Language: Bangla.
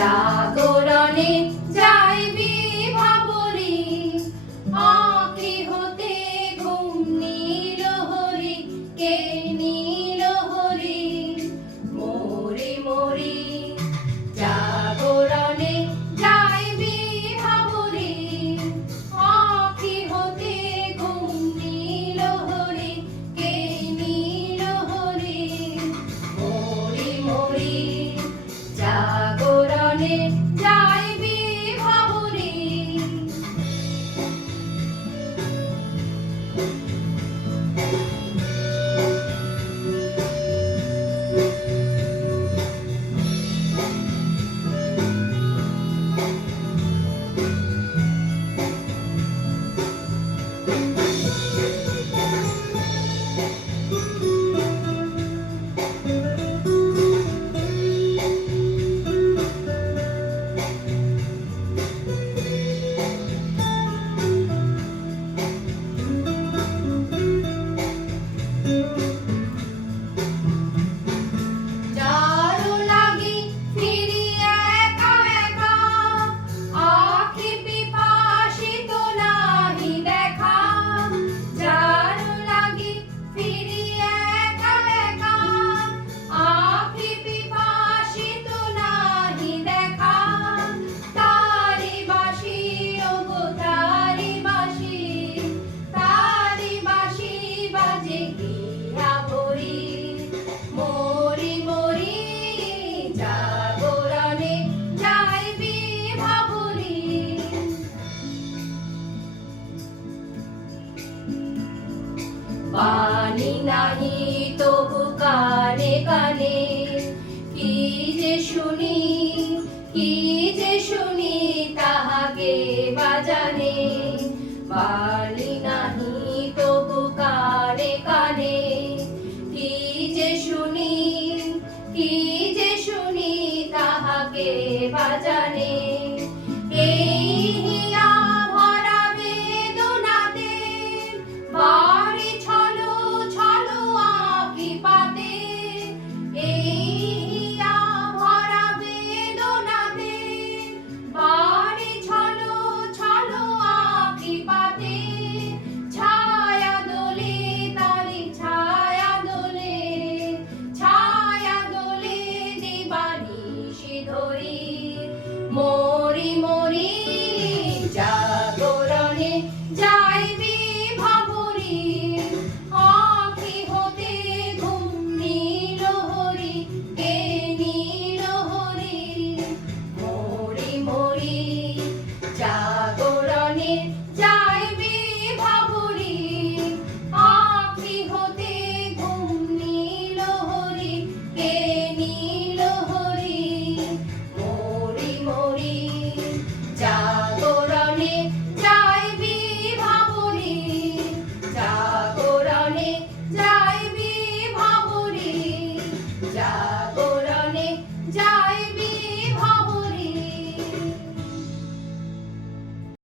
জাগরণে যাইবি ভাবরি, আঁখি হতে ঘুম নীল হরি, কে নীল হরি মরি মরি। জাগরণে যাইবি ভাবরি, আঁখি হতে ঘুম নীল হরি, কে নীল হরি মরি মরি। জাগরণে যাইবি ভাবরি। যার লাগি ফিরি একা একা, আঁখি পিপাসিত নাহি দেখা। যার লাগি ফিরি একা একা, আঁখি পিপাসিত নাহি দেখা। তারি বাঁশি ওগো তারি বাঁশি, তারি বাঁশি বাজে গিয়া ভরি মরি মরি। জাগরণে যাইবি ভাবরি। বাণী নাহি তবু কানে কানে, কি যে শুনি কি যে শুনি তাহাকে বাজানে।